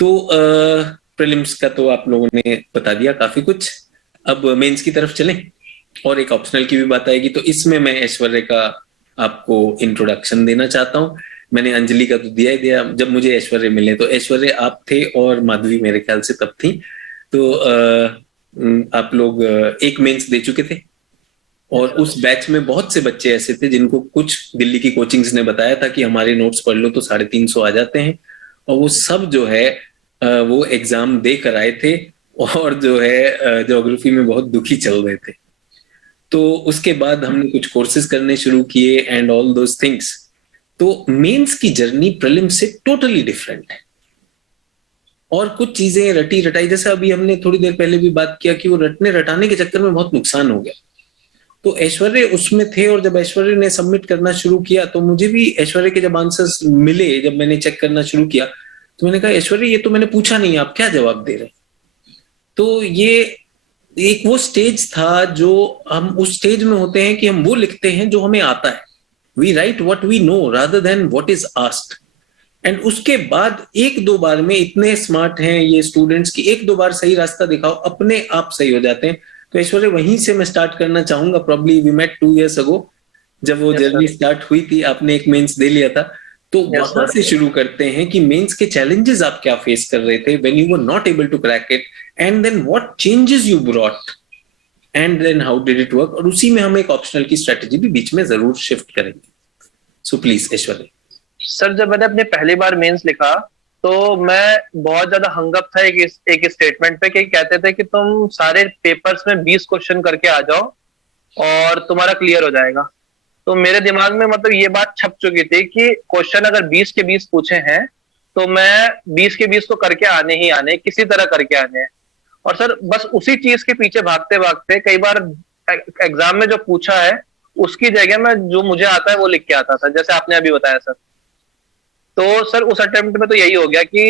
तो प्रीलिम्स का तो आप लोगों ने बता दिया काफी कुछ। अब मेंस की तरफ चलें, और एक ऑप्शनल की भी बात आएगी, तो इसमें मैं ऐश्वर्य का आपको इंट्रोडक्शन देना चाहता हूँ। मैंने अंजलि का तो दिया ही दिया। जब मुझे ऐश्वर्य मिले तो ऐश्वर्य आप थे और माधवी मेरे ख्याल से तब थी। तो आप लोग एक मेंस दे चुके थे, और उस बैच में बहुत से बच्चे ऐसे थे जिनको कुछ दिल्ली की कोचिंग्स ने बताया था कि हमारे नोट्स पढ़ लो तो 350 आ जाते हैं, और वो सब जो है वो एग्जाम दे कर आए थे, और जो है ज्योग्राफी में बहुत दुखी चल रहे थे। तो उसके बाद हमने कुछ कोर्सेज करने शुरू किए एंड ऑल दोज थिंग्स। तो मेंस की जर्नी प्रीलिम से टोटली डिफरेंट है, और कुछ चीजें रटी रटाई, जैसे अभी हमने थोड़ी देर पहले भी बात किया कि वो रटने रटाने के चक्कर में बहुत नुकसान हो गया। तो ऐश्वर्य उसमें थे, और जब ऐश्वर्य ने सबमिट करना शुरू किया तो मुझे भी ऐश्वर्य के जब आंसर्स मिले, जब मैंने चेक करना शुरू किया, तो मैंने कहा ऐश्वर्य ये तो मैंने पूछा नहीं, आप क्या जवाब दे रहे हैं। तो ये एक वो स्टेज था जो हम उस स्टेज में होते हैं कि हम वो लिखते हैं जो हमें आता है। We write what we know rather than what is asked. And उसके बाद एक दो बार में इतने स्मार्ट हैं ये स्टूडेंट्स की, एक दो बार सही रास्ता दिखाओ अपने आप सही हो जाते हैं। तो ऐश्वर्य वहीं से मैं स्टार्ट करना चाहूंगा। Probably we met 2 years ago, जब वो यस जर्नी सर। स्टार्ट हुई थी, आपने एक मेंस दे लिया था। तो यस वहां सर। से शुरू करते हैं कि मेंस के चैलेंजेस आप क्या फेस कर रहे थे when you were not able to crack it, and then what changes you brought, and then how did it work. और उसी में हम एक ऑप्शनल की स्ट्रेटेजी भी बीच में जरूर शिफ्ट करेंगे। So please Aishwarya. सर जब मैंने अपने पहली बार मेंस लिखा तो मैं बहुत ज्यादा हंगअप था एक स्टेटमेंट पे कि कहते थे कि तुम सारे पेपर्स में 20 क्वेश्चन करके आ जाओ और तुम्हारा क्लियर हो जाएगा। तो मेरे दिमाग में मतलब ये बात छप चुकी थी कि क्वेश्चन अगर 20 के 20 पूछे हैं तो मैं 20 के 20 तो करके आने ही आने, किसी तरह करके आने हैं। और सर बस उसी चीज के पीछे भागते भागते कई बार एग्जाम में जो पूछा है उसकी जगह में जो मुझे आता है वो लिख के आता था, जैसे आपने अभी बताया सर। तो सर उस अटेम्प्ट में तो यही हो गया कि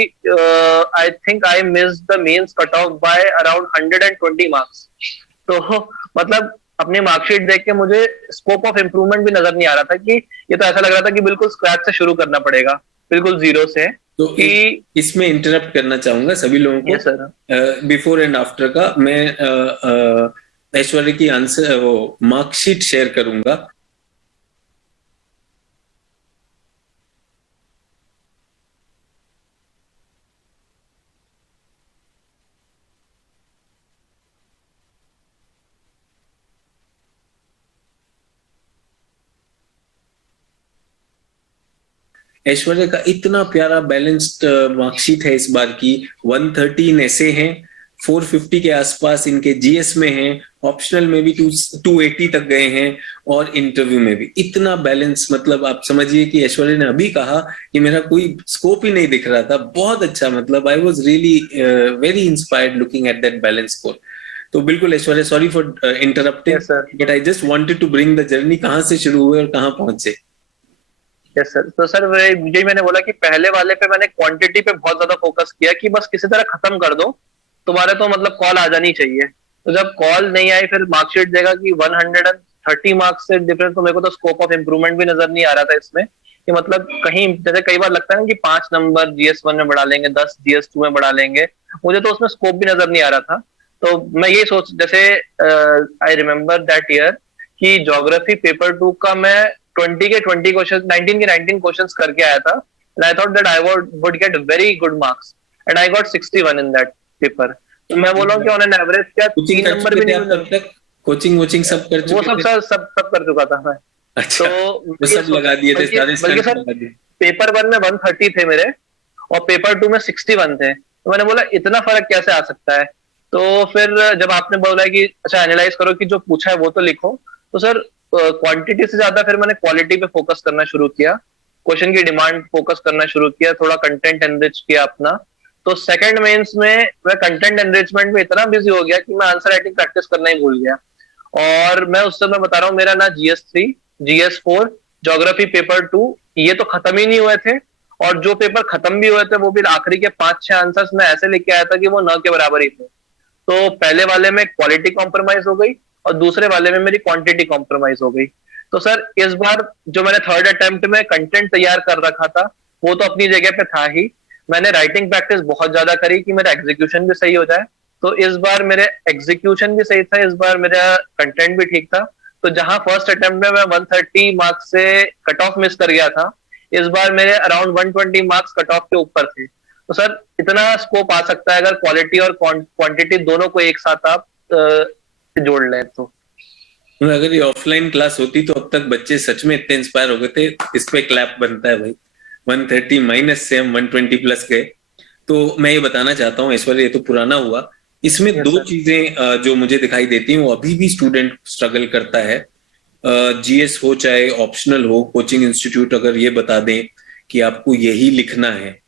I think I miss the mains cut off by around 120 marks. तो मतलब अपनी मार्कशीट देख के मुझे स्कोप ऑफ इम्प्रूवमेंट भी नजर नहीं आ रहा था कि ये तो ऐसा लग रहा था कि बिल्कुल स्क्रैच से शुरू करना पड़ेगा, बिल्कुल जीरो से। तो कि इसमें इंटरप्ट करना चाहूंगा सभी लोगों ये को। सर। बिफोर एंड आफ्टर का मैं ऐश्वर्य की आंसर वो मार्कशीट शेयर करूंगा। ऐश्वर्य का इतना प्यारा बैलेंस्ड मार्कशीट है इस बार की। 113 ऐसे हैं, 450 के आसपास इनके जीएस में हैं, ऑप्शनल में भी 280 तक गए हैं, और इंटरव्यू में भी इतना बैलेंस। मतलब आप समझिए कि ऐश्वर्य ने अभी कहा कि मेरा कोई स्कोप ही नहीं दिख रहा था। बहुत अच्छा, मतलब I was really very inspired looking at that balance score. तो बिल्कुल Aishwarya, sorry for interrupting, yes sir. But I just wanted to bring the journey, कहाँ से शुरू हुए और कहाँ पहुंचे। Yes sir. तो सर यही मैंने बोला कि पहले वाले पे मैंने क्वांटिटी पे बहुत ज्यादा फोकस किया कि बस किसी तरह खत्म कर दो, तुम्हारे तो मतलब कॉल आ जानी चाहिए। तो जब कॉल नहीं आई फिर मार्कशीट देगा कि 130 मार्क्स से डिफरेंस, तो मेरे को तो स्कोप ऑफ इम्प्रूवमेंट भी नजर नहीं आ रहा था इसमें कि मतलब कहीं जैसे कई बार लगता है ना कि 5 नंबर जीएस 1 में बढ़ा लेंगे, 10 जीएस 2 में बढ़ा लेंगे, मुझे तो उसमें स्कोप भी नजर नहीं आ रहा था। तो मैं ये सोच, जैसे आई रिमेम्बर दैट ईयर कि ज्योग्राफी पेपर 2 का मैं 20 के 20 क्वेश्चन, 19 के 19 क्वेश्चन करके आया था, and I thought that I would get very good marks, and I got 61 in that paper. तो मैं बोला कि ऑन एन एवरेज क्या कोचिंग तीन कर नंबर चुके भी थे नहीं आप मिले। तब तक? कोचिंग वोचिंग सब कर वो चुके सब थे? सर सब कर चुका था मैं। तो अच्छा, वो मैं ये सब लगा दिए थे, बल्कि सारे बल्कि स्टंट सर लगा दिए। पेपर 1 में 130 थे मेरे और पेपर 2 में 61 थे, तो मैंने बोला इतना फर्क कैसे आ सकता है। तो फिर जब आपने बोला कि अच्छा एनालाइज करो कि जो पूछा है वो तो लिखो, तो सर क्वांटिटी से ज्यादा फिर मैंने क्वालिटी पे फोकस करना शुरू किया, क्वेश्चन की डिमांड फोकस करना शुरू किया, थोड़ा कंटेंट एनरिच किया अपना। तो सेकंड मेंस में मैं कंटेंट एनरिचमेंट में इतना बिजी हो गया कि मैं आंसर राइटिंग प्रैक्टिस करना ही भूल गया। और मैं उस समय बता रहा हूँ, मेरा ना GS 3, GS 4, ज्योग्राफी पेपर 2 ये तो खत्म ही नहीं हुए थे, और जो पेपर खत्म भी हुए थे वो भी आखिरी के 5-6 आंसर्स मैं ऐसे लेके आया था कि वो न के बराबर ही थे। तो पहले वाले में क्वालिटी कॉम्प्रोमाइज हो गई और दूसरे वाले में मेरी क्वांटिटी कॉम्प्रोमाइज हो गई। तो सर इस बार जो मैंने थर्ड अटेम्प्ट में कंटेंट तैयार कर रखा था वो तो अपनी जगह पे था ही, मैंने राइटिंग प्रैक्टिस बहुत ज्यादा करी कि मेरा एग्जीक्यूशन भी सही हो जाए। तो इस बार मेरे एग्जीक्यूशन भी सही था, इस बार मेरा कंटेंट भी ठीक था। तो जहां फर्स्ट अटेम्प्ट में मैं 130 मार्क्स से कट ऑफ मिस कर गया था, इस बार मेरे अराउंड 120 मार्क्स कट ऑफ के ऊपर थे। तो सर इतना स्कोप आ सकता है अगर क्वालिटी और क्वांटिटी दोनों को एक साथ आप जोड़ लें तो। अगर ये ऑफलाइन क्लास होती तो अब तक बच्चे सच में इतने इंस्पायर हो गए थे। इस पे क्लैप बनता है भाई। 130 माइनस से हम 120 प्लस गए। तो मैं ये बताना चाहता हूँ ऐश्वर्या, ये तो पुराना हुआ। इसमें यस दो सर। चीजें जो मुझे दिखाई देती हैं, वो अभी भी स्टूडेंट स्ट्रगल करता है। जीएस हो चाहे ऑप्शनल हो, कोचिंग इंस्टीट्यूट अगर ये बता दें कि आपको यही लिखना है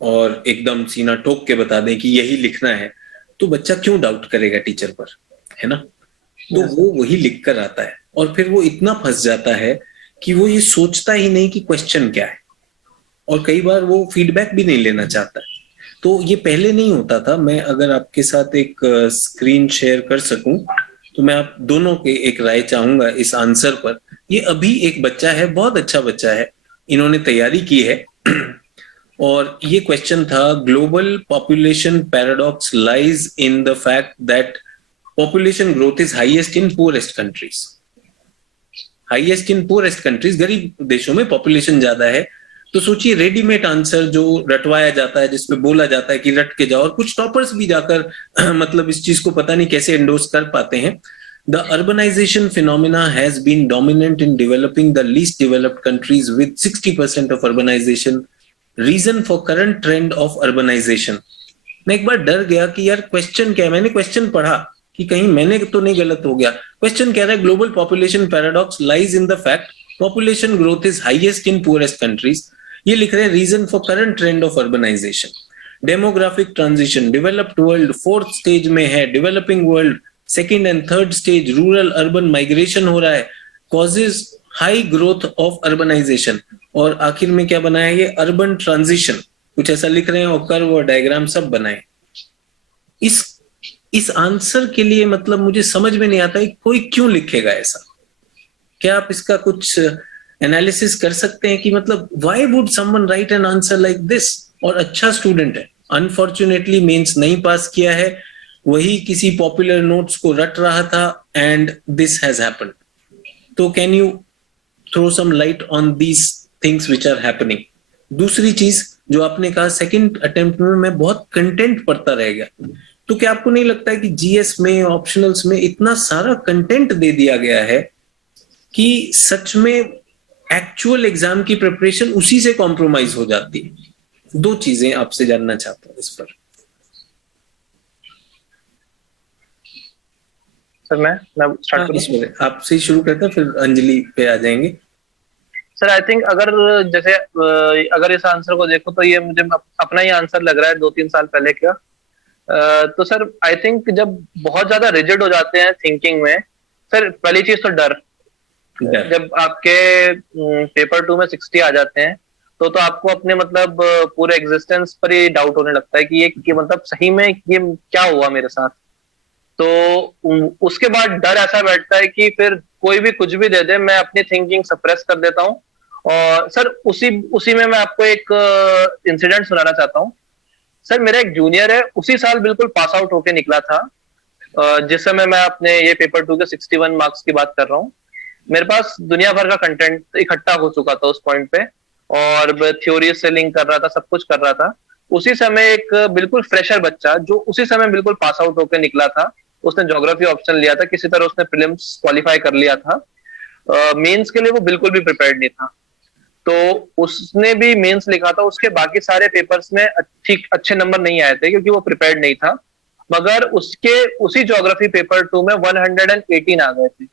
और एकदम सीना ठोक के बता दें कि यही लिखना है, तो बच्चा क्यों डाउट करेगा टीचर पर, है ना। तो यस वो सर। वही लिख कर आता है और फिर वो इतना फंस जाता है कि वो ये सोचता ही नहीं कि क्वेश्चन क्या है, और कई बार वो फीडबैक भी नहीं लेना चाहता है। तो ये पहले नहीं होता था। मैं अगर आपके साथ एक स्क्रीन शेयर कर सकूं तो मैं आप दोनों के एक राय चाहूंगा इस आंसर पर। ये अभी एक बच्चा है, बहुत अच्छा बच्चा है, इन्होंने तैयारी की है और ये क्वेश्चन था, global population paradox lies in the fact that population growth is highest in poorest countries. Highest in poorest countries, गरीब देशों में पॉपुलेशन ज्यादा है। तो सोचिए, रेडीमेड आंसर जो रटवाया जाता है, जिसपे बोला जाता है कि रट के जाओ, और कुछ टॉपर्स भी जाकर मतलब इस चीज को पता नहीं कैसे एंडोर्स कर पाते हैं। The urbanisation phenomena has been dominant in developing the least developed countries with 60% of urbanisation. Reason for current trend of urbanisation. मैं एक बार डर गया कि यार क्वेश्चन क्या है। मैंने क्वेश्चन पढ़ा कि कहीं मैंने तो नहीं गलत हो गया। क्वेश्चन कह रहा है, global population paradox lies in the fact population growth is highest in poorest countries. ये लिख रहे हैं, reason for current trend of urbanization, demographic transition, developed world fourth stage में है, developing world second and third stage, rural urban migration हो रहा है, causes high growth of urbanization. और आखिर में क्या बनाया, ये अर्बन ट्रांजिशन, कुछ ऐसा लिख रहे हैं, और कर्व और डायग्राम सब बनाए। इस आंसर के लिए मतलब मुझे समझ में नहीं आता है कोई क्यों लिखेगा ऐसा। क्या आप इसका कुछ एनालिसिस कर सकते हैं कि मतलब why would someone right an answer like this. और अच्छा स्टूडेंट है, अनफॉर्चुनेटली मेंस नहीं पास किया है, वही किसी पॉपुलर नोट्स को रट रहा था, एंड दिस हैज हैपेंड। तो can you throw some light on these things which are happening. दूसरी चीज जो आपने कहा, सेकंड अटेम्प्ट में मैं बहुत कंटेंट पढ़ता रह गया। तो क्या आपको नहीं लगता है कि जीएस में, ऑप्शनल्स में इतना सारा कंटेंट दे दिया गया है कि सच में एक्चुअल एग्जाम की प्रिपरेशन उसी से कॉम्प्रोमाइज हो जाती है। दो चीजें आपसे जानना चाहता हूं इस पर। सर मैं स्टार्ट करूं? आपसे ही शुरू करते हैं, फिर अंजलि पे आ जाएंगे। सर आई थिंक अगर जैसे अगर इस आंसर को देखो तो ये मुझे अपना ही आंसर लग रहा है 2-3 साल पहले का। तो सर आई थिंक जब बहुत ज्यादा रिजिड हो जाते हैं थिंकिंग में, सर पहली चीज तो डर। जब आपके पेपर 2 में 60 आ जाते हैं तो आपको अपने मतलब पूरे एग्जिस्टेंस पर ही डाउट होने लगता है कि ये कि मतलब सही में ये क्या हुआ मेरे साथ। तो उसके बाद डर ऐसा बैठता है कि फिर कोई भी कुछ भी दे दे, मैं अपनी थिंकिंग सप्रेस कर देता हूँ। और सर उसी में मैं आपको एक इंसिडेंट सुनाना चाहता हूँ। सर मेरा एक जूनियर है, उसी साल बिल्कुल पास आउट होके निकला था, जिस समय मैं अपने ये पेपर 2 के 61 मार्क्स की बात कर रहा हूँ। मेरे पास दुनिया भर का कंटेंट इकट्ठा हो चुका था उस पॉइंट पे, और थ्योरी से लिंक कर रहा था, सब कुछ कर रहा था। उसी समय एक बिल्कुल फ्रेशर बच्चा जो उसी समय बिल्कुल पास आउट होकर निकला था, उसने ज्योग्राफी ऑप्शन लिया था, किसी तरह उसने प्रीलिम्स क्वालिफाई कर लिया था। मेंस के लिए वो बिल्कुल भी प्रिपेयर्ड नहीं था। तो उसने भी मेंस लिखा था, उसके बाकी सारे पेपर्स में ठीक अच्छे नंबर नहीं आए थे क्योंकि वो प्रिपेयर्ड नहीं था। मगर उसके उसी ज्योग्राफी पेपर 2 में 118 आ गए थे।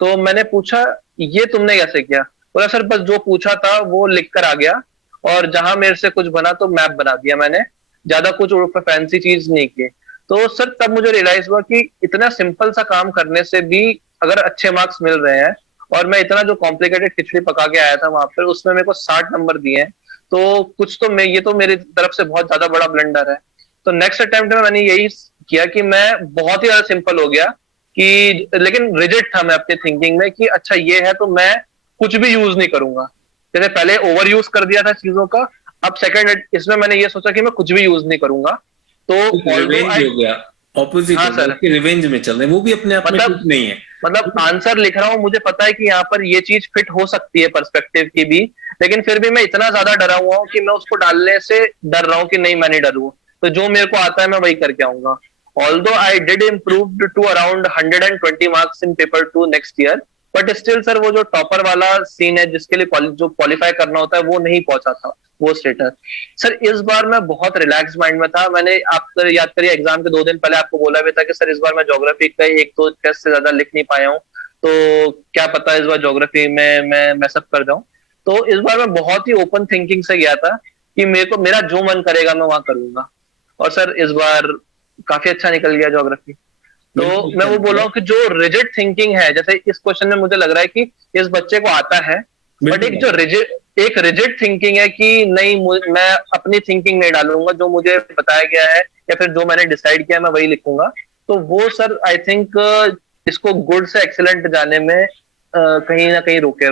तो मैंने पूछा ये तुमने कैसे किया? बोला सर बस जो पूछा था वो लिख कर आ गया, और जहां मेरे से कुछ बना तो मैप बना दिया मैंने, ज्यादा कुछ फैंसी चीज नहीं की। तो सर तब मुझे रियलाइज हुआ कि इतना सिंपल सा काम करने से भी अगर अच्छे मार्क्स मिल रहे हैं, और मैं इतना जो कॉम्प्लिकेटेड खिचड़ी पका के आया था वहां पर, उसमें मेरे को 60 नंबर दिए हैं, तो कुछ तो मैं ये तो मेरी तरफ से बहुत ज्यादा बड़ा ब्लंडर है। तो नेक्स्ट अटेम्प्ट में मैंने यही किया कि मैं बहुत ही ज्यादा सिंपल हो गया कि, लेकिन रिजिड था मैं अपनी थिंकिंग में कि अच्छा ये है तो मैं कुछ भी यूज नहीं करूंगा। जैसे पहले ओवर यूज कर दिया था चीजों का, अब सेकंड इसमें मैंने ये सोचा कि मैं कुछ भी यूज नहीं करूंगा, तो रिवेंज हो गया, ऑपोजिट हाँ हो गया, सर, कि रिवेंज में चल रहे हैं, वो भी अपने आप में मतलब ठीक नहीं है। आंसर लिख रहा हूँ, मुझे पता है कि यहाँ पर ये चीज फिट हो सकती है पर्सपेक्टिव की भी, लेकिन फिर भी मैं इतना ज्यादा डरा हुआ हूँ कि मैं उसको डालने से डर रहा हूँ कि नहीं मैं नहीं डरूँ, तो जो मेरे को आता है मैं वही करके आऊंगा। Although I did improve to around 120 marks in paper 2 next year, but still sir वो जो टॉपर वाला सीन है जिसके लिए जो क्वालिफाई करना होता है वो नहीं पहुंचा था वो स्टेटस। सर इस बार मैं बहुत रिलैक्स माइंड में था, मैंने आप याद करिए एग्जाम के 2 दिन पहले आपको बोला भी था कि सर इस बार मैं ज्योग्राफी का एक तो टेस्ट से ज्यादा लिख नहीं पाया हूँ, तो क्या पता इस बार ज्योग्राफी में मैं मैसअप कर जाऊं। तो इस बार मैं बहुत ही ओपन थिंकिंग से गया था कि मेरे को मेरा जो मन करेगा मैं वहां करूंगा, और सर इस बार काफी अच्छा निकल गया ज्योग्राफी। तो मैं वो बोल रहा हूँ कि जो रिजिड थिंकिंग है, जैसे इस क्वेश्चन में मुझे लग रहा है कि इस बच्चे को आता है, बट एक जो रिजिड थिंकिंग है कि नहीं मैं अपनी थिंकिंग नहीं डालूंगा, जो मुझे बताया गया है या फिर जो मैंने डिसाइड किया मैं वही लिखूंगा, तो वो सर आई थिंक इसको गुड से एक्सीलेंट जाने में कहीं ना कहीं रोक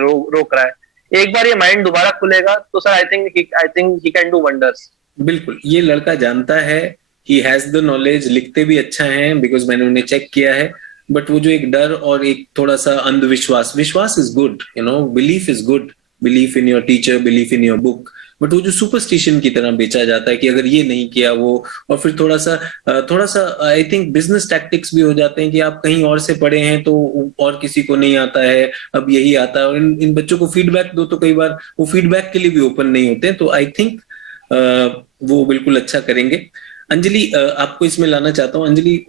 रहा है। एक बार ये माइंड दोबारा खुलेगा तो sir I think he can do wonders. बिल्कुल, ये लड़का जानता है, ही हैज द नॉलेज, लिखते भी अच्छा है बिकॉज मैंने उन्हें चेक किया है, बट वो जो एक डर और एक थोड़ा सा अंधविश्वास, विश्वास is good, you know, belief is good, belief in your teacher, belief in your book, but वो जो सुपरस्टिशन की तरह बेचा जाता है कि अगर ये नहीं किया वो, और फिर थोड़ा सा आई थिंक बिजनेस टैक्टिक्स भी हो जाते हैं कि आप कहीं और से पढ़े हैं तो और किसी को नहीं आता है, अब यही आता है, और इन बच्चों को फीडबैक दो तो कई बार वो फीडबैक के लिए भी ओपन नहीं होते, तो आई थिंक वो बिल्कुल अच्छा करेंगे। अंजलि, आपको इसमें लाना चाहता हूँ। Anjali,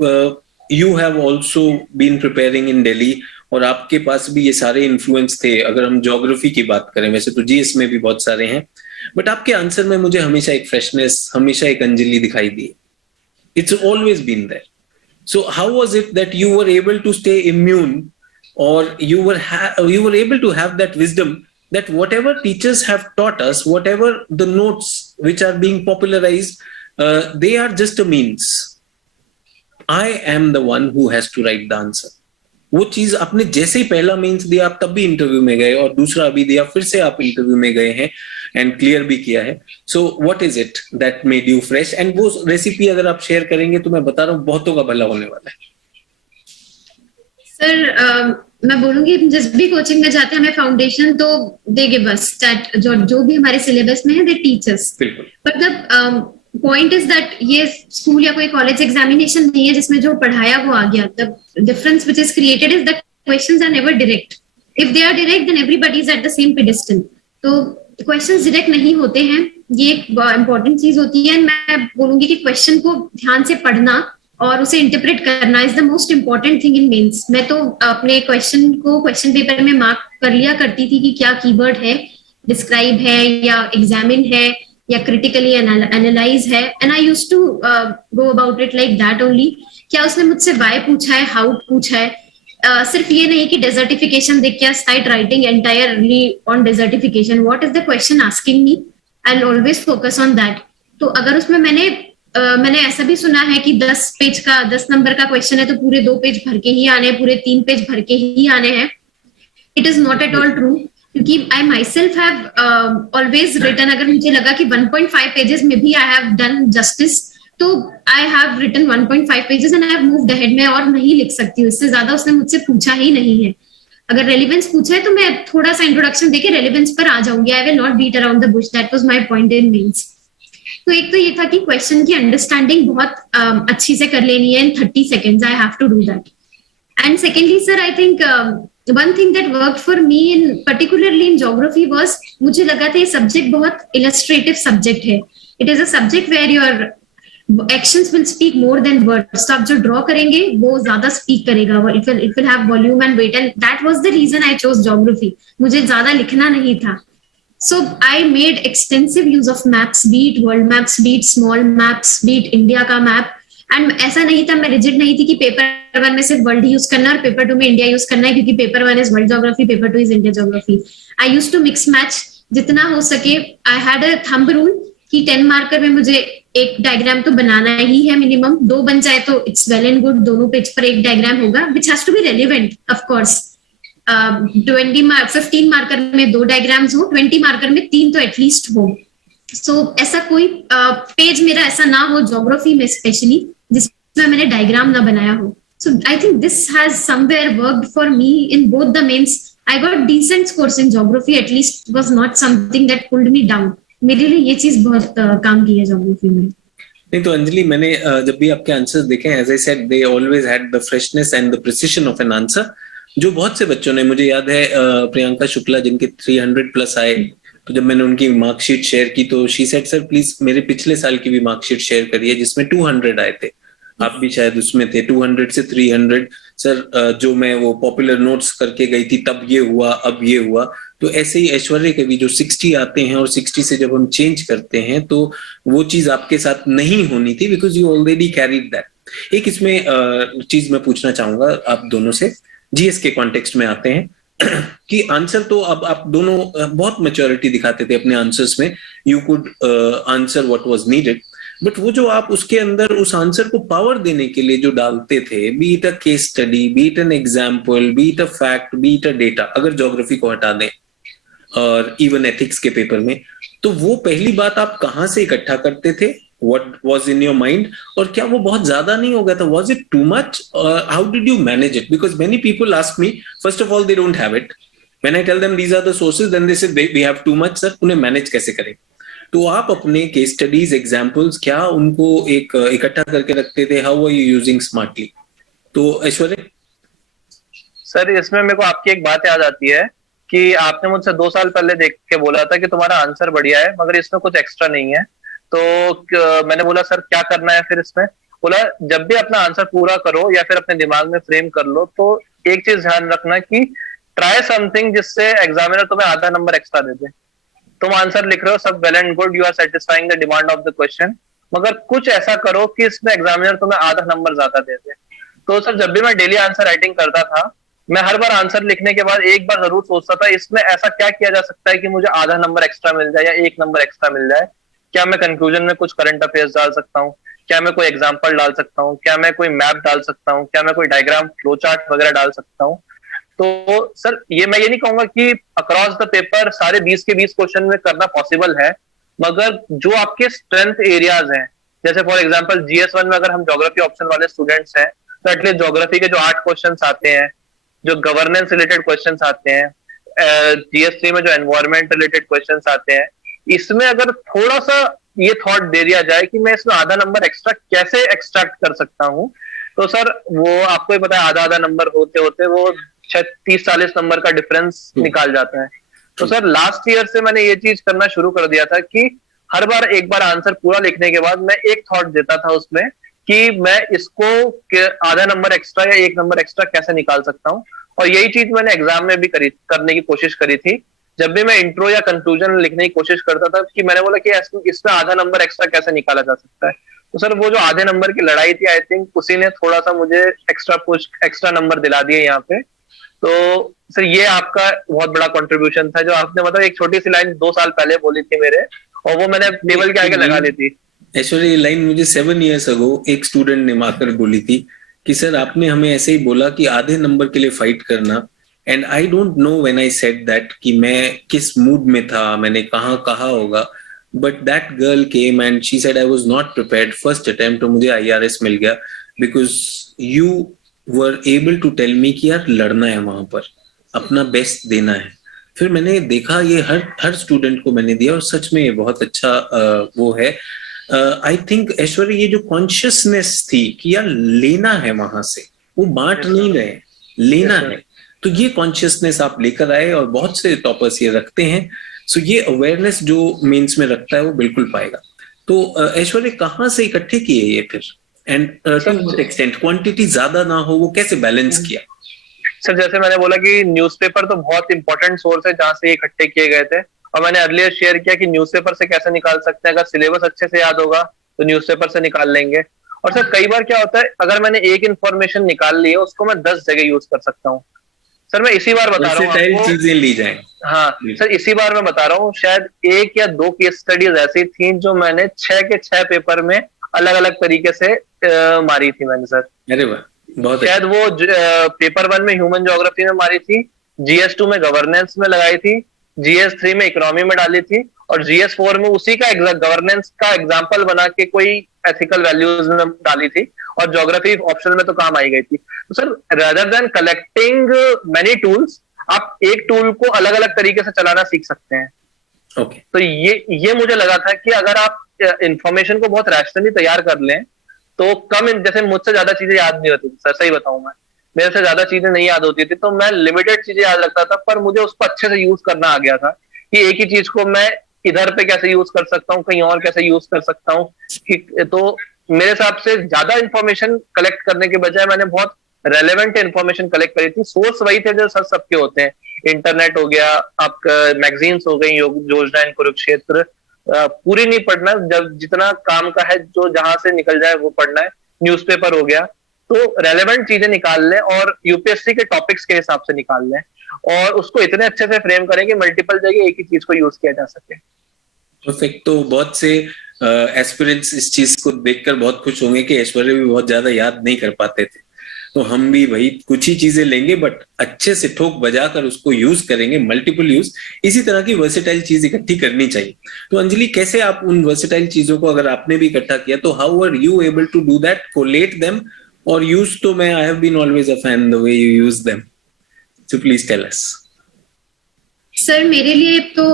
you have also been preparing in Delhi, और आपके पास भी ये सारे इन्फ्लुएंस थे, अगर हम ज्योग्राफी की बात करें, वैसे तो जीएस में भी बहुत सारे हैं, बट आपके आंसर में मुझे हमेशा एक फ्रेशनेस, हमेशा एक अंजलि दिखाई दी। It's always been there. So how was it that you were able to stay immune, और you were able to have that wisdom that whatever teachers have taught us, whatever the notes which are being popularized, they are just a means. I am the one who has to write the answer. वो चीज आपने जैसे ही पहला mains दिया, आप तब भी interview में गए, और दूसरा अभी दिया, फिर से आप इंटरव्यू में गए हैं एंड क्लियर भी किया है। So what is it that made you fresh, and वो रेसिपी अगर आप शेयर करेंगे तो मैं बता रहा हूँ बहुतों का भला होने वाला है। सर मैं बोलूंगी जिस भी कोचिंग में जाते हैं हमें फाउंडेशन तो देंगे बस, जो भी हमारे सिलेबस में है the teachers, but the point is that ये स्कूल या कोई कॉलेज एग्जामिनेशन नहीं है जिसमें जो पढ़ाया वो आ गया। The difference which is created is that questions are never direct. If they are direct then everybody is at the same pedestal. तो क्वेश्चंस डायरेक्ट नहीं होते हैं, ये एक इंपॉर्टेंट चीज होती है। मैं बोलूंगी कि क्वेश्चन को ध्यान से पढ़ना और उसे इंटरप्रेट करना is the most important thing in mains. मैं तो अपने क्वेश्चन को क्वेश्चन पेपर में मार्क कर लिया करती थी कि क्या कीवर्ड है, डिस्क्राइब है या एग्जामिन है या क्रिटिकली एनालाइज है, and I used to go about it like that only. क्या उसने मुझसे व्हाई पूछा है, हाउ पूछा है, सिर्फ ये नहीं कि डेजर्टिफिकेशन देख के start writing entirely on desertification, what is the question asking me, I will always focus on that. तो अगर उसमें मैंने ऐसा भी सुना है कि 10 नंबर का क्वेश्चन है तो पूरे 2 पेज भर के ही आने हैं, पूरे 3 पेज भर के ही आने हैं। It is not at all true, क्योंकि I myself have always written, अगर मुझे लगा कि 1.5 पेजेस में भी आई हैव डन जस्टिस, तो I have written 1.5 pages and I have moved ahead. मैं और नहीं लिख सकती हूँ, इससे ज्यादा उसने मुझसे पूछा ही नहीं है। अगर रेलिवेंस पूछा है तो मैं थोड़ा सा इंट्रोडक्शन देके रेलिवेंस पर आ जाऊंगी। I will not beat around the bush, that was my point in mains. तो एक तो ये था कि क्वेश्चन की अंडरस्टैंडिंग बहुत अच्छी से कर लेनी है in 30 seconds, I have to do that. And secondly sir I think one thing that worked for me in particularly in geography was, मुझे लगा था ये सब्जेक्ट बहुत इलस्ट्रेटिव सब्जेक्ट है। It is a subject where your actions will speak more than words. तो आप जो draw करेंगे वो ज्यादा स्पीक करेगा, it will have volume and weight, and that was the reason I chose geography. मुझे ज्यादा लिखना नहीं था। So I made extensive use of maps, be it world maps, be it small maps, be it India का map, and ऐसा नहीं था, मैं rigid नहीं थी कि पेपर 1 में सिर्फ वर्ल्ड यूज करना है और पेपर 2 में इंडिया यूज करना है, क्योंकि paper 1 is world geography, paper 2 is India geography. I used to mix match जितना हो सके। I had a thumb rule कि 10 मार्कर में मुझे एक डायग्राम तो बनाना ही है मिनिमम, 2 बन जाए तो इट्स वेल एंड गुड, दोनों पेज पर एक डायग्राम होगा, which has to be relevant of course। 15 marker में 2 डायग्राम्स हो, 20 मार्कर में 3 तो एटलीस्ट हो। सो ऐसा कोई पेज मेरा ऐसा ना हो ज्योग्राफी में स्पेशली जिसमें मैंने डायग्राम ना बनाया हो. So I think this has somewhere worked for me in both the mains. I got decent scores in geography, at least was not something that pulled me down. मेरे लिए ये चीज बहुत काम की है ज्योग्राफी में. नहीं तो अंजलि, मैंने जब भी आपके आंसर्स देखे, as I said, they always had the freshness and the precision of an answer, जो बहुत से बच्चों ने, मुझे याद है प्रियंका शुक्ला जिनके 300 प्लस आए, तो जब मैंने उनकी मार्कशीट शेयर की तो शी सेड सर प्लीज मेरे पिछले साल की भी मार्कशीट शेयर करिए जिसमें 200 आए थे, आप भी शायद उसमें थे, 200 से 300 सर, जो मैं वो पॉपुलर नोट्स करके गई थी तब ये हुआ, अब ये हुआ. तो ऐसे ही ऐश्वर्य के भी जो 60 आते हैं और 60 से जब हम चेंज करते हैं तो वो चीज आपके साथ नहीं होनी थी, because you already carried that. एक इसमें चीज मैं पूछना चाहूंगा आप दोनों से, जीएस के कॉन्टेक्स्ट में आते हैं कि आंसर तो अब आप दोनों बहुत मैच्योरिटी दिखाते थे अपने आंसर्स में, you could answer what was needed, but वो जो आप उसके अंदर उस आंसर को पावर देने के लिए जो डालते थे, B it a case study, B it an example, B it a fact, B it a data, अगर ज्योग्राफी को हटा दें और इवन एथिक्स के पेपर में, तो वो पहली बात आप कहाँ से इकट्ठा करते थे, what was in your mind, और क्या वो बहुत ज्यादा नहीं हो गया था, was it too much, how did you manage it? Because many people ask me, first of all they don't have it, when I tell them these are the sources, then they say we have too much, sir, उन्हें manage कैसे करें? तो आप अपने case studies, examples, क्या उनको एक इकट्ठा करके रखते थे? How are you using smartly? तो ऐश्वर्य सर, इसमें मेरे को आपकी एक बात याद आती है कि आपने मुझसे 2 साल पहले देख के बोला था कि तुम्हारा आंसर बढ़िया है मगर इसमें कुछ एक्स्ट्रा नहीं है. तो मैंने बोला सर क्या करना है फिर इसमें? बोला जब भी अपना आंसर पूरा करो या फिर अपने दिमाग में फ्रेम कर लो तो एक चीज ध्यान रखना कि ट्राई समथिंग जिससे एग्जामिनर तुम्हें आधा नंबर एक्स्ट्रा दे दे. तुम आंसर लिख रहे हो, सब well and good, you are satisfying the demand of the question, मगर कुछ ऐसा करो कि इसमें एग्जामिनर तुम्हें आधा नंबर ज्यादा दे दे. तो सर जब भी मैं डेली आंसर राइटिंग करता था, मैं हर बार आंसर लिखने के बाद एक बार जरूर सोचता था इसमें ऐसा क्या किया जा सकता है कि मुझे आधा नंबर एक्स्ट्रा मिल जाए या 1 नंबर एक्स्ट्रा मिल जाए. क्या मैं कंक्लूजन में कुछ करंट अफेयर्स डाल सकता हूँ, क्या मैं कोई एग्जाम्पल डाल सकता हूँ, क्या मैं कोई मैप डाल सकता हूँ, क्या मैं कोई डायग्राम, फ्लो चार्ट वगैरह डाल सकता हूँ. तो सर मैं ये नहीं कहूंगा कि अक्रॉस द पेपर सारे 20 के 20 क्वेश्चन में करना पॉसिबल है, मगर जो आपके स्ट्रेंथ एरियाज हैं, जैसे फॉर एग्जांपल GS1 में अगर हम ज्योग्राफी ऑप्शन वाले स्टूडेंट्स हैं तो एटलीस्ट ज्योग्राफी के जो 8 क्वेश्चन आते हैं, जो गवर्नेंस रिलेटेड क्वेश्चन आते हैं, GS3 में जो एनवायरमेंट रिलेटेड क्वेश्चन आते हैं, इसमें अगर थोड़ा सा ये थॉट दे दिया जाए कि मैं इसमें आधा नंबर एक्स्ट्रा कैसे एक्सट्रैक्ट कर सकता हूँ, तो सर वो आपको ही पता है आधा आधा नंबर होते होते वो 30-40 नंबर का डिफरेंस निकाल जाता है. तो सर लास्ट ईयर से मैंने ये चीज करना शुरू कर दिया था कि हर बार एक बार आंसर पूरा लिखने के बाद मैं एक थॉट देता था उसमें कि मैं इसको आधा नंबर एक्स्ट्रा या 1 नंबर एक्स्ट्रा कैसे निकाल सकता हूँ. और यही चीज मैंने एग्जाम में भी करने की कोशिश करी थी. जब भी मैं इंट्रो या कंक्लूजन लिखने की कोशिश करता था कि मैंने बोला कि इसमें आधा नंबर एक्स्ट्रा कैसे निकाला जा सकता है, तो सर वो जो आधे नंबर की लड़ाई थी, आई थिंक उसी ने थोड़ा सा मुझे एक्स्ट्रा नंबर दिला दिए यहाँ पे. तो सर ये आपका बहुत बड़ा कंट्रीब्यूशन था जो आपने मतलब एक छोटी सी लाइन 2 साल पहले बोली थी मेरे, और वो मैंने टेबल के आगे लगा ली थी. ऐश्वर्य ये लाइन मुझे 7 years ago एक स्टूडेंट ने मारकर बोली थी कि सर आपने हमें ऐसे ही बोला कि आधे नंबर के लिए फाइट करना, and I don't know when I said that कि मैं किस मूड में था, मैंने कहाँ कहा होगा, but that girl came and she said I was not prepared, first attempt मुझे IRS मिल गया because you were able to tell me कि यार लड़ना है, वहां पर अपना बेस्ट देना है. फिर मैंने देखा ये हर स्टूडेंट को मैंने दिया और सच में ये बहुत अच्छा वो है. आई थिंक ऐश्वर्य ये जो कॉन्शियसनेस थी कि यार लेना है वहां से, वो बांट नहीं रहे, लेना है, तो ये कॉन्शियसनेस आप लेकर आए और बहुत से टॉपर्स ये रखते हैं. सो ये अवेयरनेस जो मेंस में रखता है वो बिल्कुल पाएगा. तो ऐश्वर्य कहाँ से इकट्ठे किए ये फिर, and to what extent, quantity ज्यादा ना हो, वो कैसे बैलेंस किया? सर जैसे मैंने बोला कि न्यूज़पेपर तो बहुत इंपॉर्टेंट सोर्स है जहां से इकट्ठे किए गए थे, और मैंने अर्लियर शेयर किया कि न्यूज़पेपर से कैसे निकाल सकते हैं. अगर सिलेबस अच्छे से याद होगा तो न्यूज़पेपर से निकाल लेंगे. और सर कई बार क्या होता है, अगर मैंने एक इन्फॉर्मेशन निकाल ली है उसको मैं 10 जगह यूज कर सकता हूँ. सर मैं इसी बार बता रहा हूँ चीजें ली जाए. हाँ सर इसी बार मैं बता रहा हूँ, शायद 1 या 2 केस स्टडीज ऐसी थी जो मैंने 6 के 6 पेपर में अलग अलग तरीके से मारी थी मैंने सर. अरे वाह, बहुत शायद वो पेपर 1 में ह्यूमन ज्योग्राफी में मारी थी, GS2 में गवर्नेंस में लगाई थी, GS3 में इकोनॉमी में डाली थी, और GS4 में उसी का गवर्नेंस का एग्जाम्पल बना के कोई एथिकल वैल्यूज में डाली थी, और ज्योग्राफी ऑप्शनल में तो काम आई गई थी। तो sir rather than collecting many tools, आप एक टूल को अलग अलग तरीके से चलाना सीख सकते हैं। ओके तो ये मुझे लगा था कि अगर आप इंफॉर्मेशन को बहुत रैशनली तैयार कर लें तो कम, जैसे मुझसे ज्यादा चीजें याद नहीं होती सर, सही बताऊं मैं, मेरे से ज्यादा चीजें नहीं याद होती थी, तो मैं लिमिटेड चीजें याद रखता था, पर मुझे उसको अच्छे से यूज करना आ गया था कि एक ही चीज को मैं इधर पे कैसे यूज कर सकता हूँ, कहीं और कैसे यूज कर सकता हूँ। तो मेरे हिसाब से ज्यादा इंफॉर्मेशन कलेक्ट करने के बजाय मैंने बहुत रेलेवेंट इंफॉर्मेशन कलेक्ट करी थी। सोर्स वही थे जो सर सबके होते हैं, इंटरनेट हो गया, आपका मैगजीन्स हो गई, योजना एंड कुरुक्षेत्र, पूरी नहीं पढ़ना, जब जितना काम का है जो जहां से निकल जाए वो पढ़ना है, न्यूज़पेपर हो गया, तो रेलेवेंट चीजें निकाल लें और यूपीएससी के टॉपिक्स के हिसाब से निकाल लें, और उसको इतने अच्छे से फ्रेम करें कि मल्टीपल जगह एक ही चीज को यूज किया जा सके। परफेक्ट। तो बहुत से एस्पिरेंट्स इस चीज को देखकर बहुत खुश होंगे कि ऐश्वर्य भी बहुत ज्यादा याद नहीं कर पाते थे, तो हम भी वही कुछ ही चीजें लेंगे बट अच्छे से ठोक बजाकर उसको यूज करेंगे, मल्टीपल यूज। इसी तरह की वर्सेटाइल चीज इकट्ठी करनी चाहिए। तो अंजलि, कैसे आप उन वर्सेटाइल चीजों को, अगर आपने भी इकट्ठा किया, तो how are you able to do that, collate them और यूज? तो मैं I have been always a fan the way you use them, so please tell us. Sir मेरे लिए तो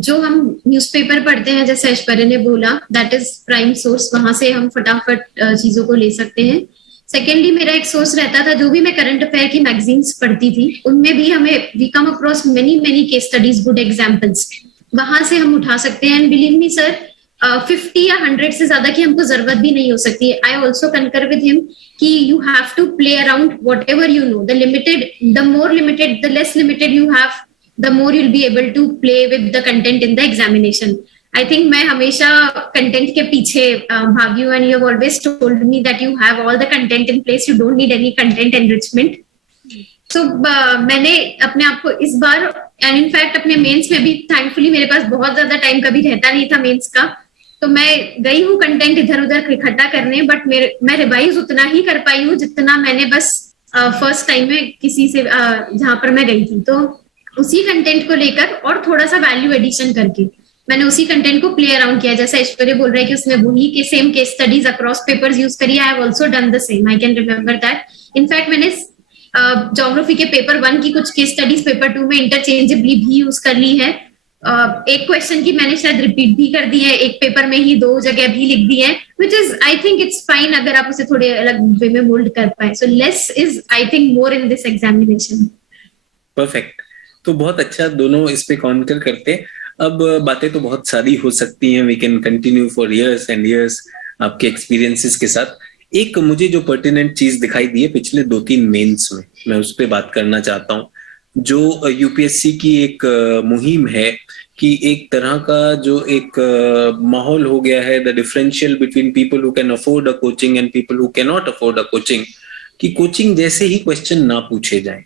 जो हम न्यूज़पेपर पढ़ते हैं, जैसे ऐश्वर्य ने बोला, दैट इज प्राइम सोर्स, वहां से हम फटाफट चीजों को ले सकते हैं। सेकेंडली मेरा एक सोर्स रहता था, जो भी मैं करंट अफेयर की मैगजीन्स पढ़ती थी उनमें भी हमें we come across many case studies, good examples, वहां से हम उठा सकते हैं। एंड बिलीव मी सर, 50 या 100 से ज्यादा की हमको जरूरत भी नहीं हो सकती है। I also concur with him कि you have to play around whatever you know, the limited, the more limited, the less limited you have, the more you'll be able to play with the content in the examination. I think मैं हमेशा content के पीछे भागी हूँ, and you have always told me that you have all the content in place, you don't need any content enrichment. So मैंने अपने आप को इस बार, and in fact अपने मेंस में भी thankfully मेरे पास बहुत ज्यादा टाइम कभी रहता नहीं था मेंस का, तो मैं गई हूँ कंटेंट इधर उधर इकट्ठा करने, बट मैं रिवाइज उतना ही कर पाई हूँ जितना मैंने बस फर्स्ट टाइम में किसी से जहां पर मैं गई थी। तो उसी कंटेंट को लेकर और थोड़ा सा वैल्यू एडिशन करके मैंने उसी कंटेंट को प्ले अराउंड किया। जैसे ऐश्वर्य बोल रहा है कि उसने वही के same case studies across papers use करी, I have also done the same, I can remember that. In fact मैंने ज्योग्राफी के पेपर 1 की कुछ केस स्टडीज पेपर 2 में इंटरचेंजेबली भी यूज कर ली है। एक क्वेश्चन की मैंने शायद रिपीट भी कर दी है, एक पेपर में ही 2 जगह भी लिख दी है, which is I think it's fine अगर आप उसे थोड़े अलग वे में मोल्ड कर पाए। So less is I think more in this examination. Perfect. तो बहुत अच्छा, दोनों इस पे काउंटर करते। अब बातें तो बहुत सारी हो सकती हैं, we can continue for years and years आपके एक्सपीरियंसेस के साथ। एक मुझे जो पर्टिनेंट चीज दिखाई दी है पिछले 2-3 मेंस में, मैं उस पर बात करना चाहता हूँ। जो यूपीएससी की एक मुहिम है कि एक तरह का जो एक माहौल हो गया है, the differential between people who can afford a coaching and people who can not afford a coaching, कि कोचिंग जैसे ही क्वेश्चन ना पूछे जाए,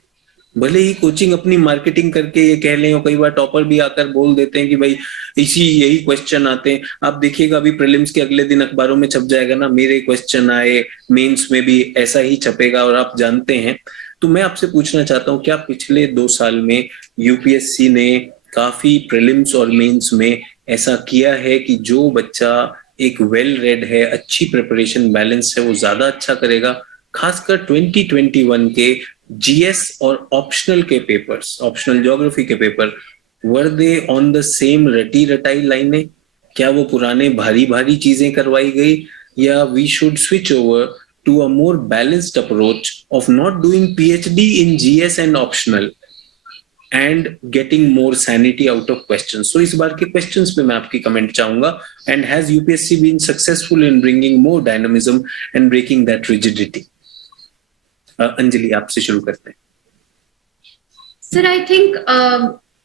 भले ही कोचिंग अपनी मार्केटिंग करके ये कह लें, और कई बार टॉपर भी आकर बोल देते हैं कि भाई यही क्वेश्चन आते हैं। आप देखिएगा अभी प्रीलिम्स के अगले दिन अखबारों में छप जाएगा ना, मेरे क्वेश्चन आए, मेंस में भी ऐसा ही छपेगा, और आप जानते हैं। तो मैं आपसे पूछना चाहता हूँ, क्या पिछले 2 साल में यूपीएससी ने काफी प्रीलिम्स और मेंस में ऐसा किया है कि जो बच्चा एक वेल रेड है, अच्छी प्रिपरेशन बैलेंस है, वो ज्यादा अच्छा करेगा? खासकर 2021 के जीएस और ऑप्शनल के पेपर्स, ऑप्शनल ज्योग्राफी के paper, were they on the same रटाई लाइनें? क्या वो पुराने भारी चीजें करवाई गई, या we should switch over to a more balanced approach of not doing PhD in GS and optional and getting more sanity out of questions? So इस बार के क्वेश्चंस पे मैं आपकी कमेंट चाहूंगा। And has UPSC been successful in bringing more dynamism and breaking that rigidity? Anjali, आपसे शुरू करते हैं। सर आई थिंक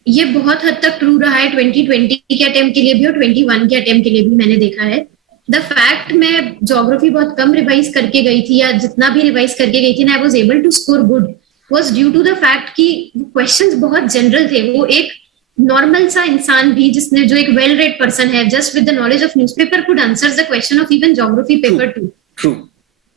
ये बहुत हद तक ट्रू रहा है 2020 के अटेम्प्ट के लिए भी और 21 के अटेम्प्ट के लिए भी मैंने देखा है। द फैक्ट मैं ज्योग्राफी बहुत कम रिवाइज करके गई थी, या जितना भी रिवाइज करके गई थी ना, I was able to score good, was due to the fact कि क्वेश्चंस बहुत जनरल थे। वो एक नॉर्मल सा इंसान भी जिसने, जो एक वेल रेड पर्सन है, just with the knowledge of newspaper could answer the question of even geography paper 2। True.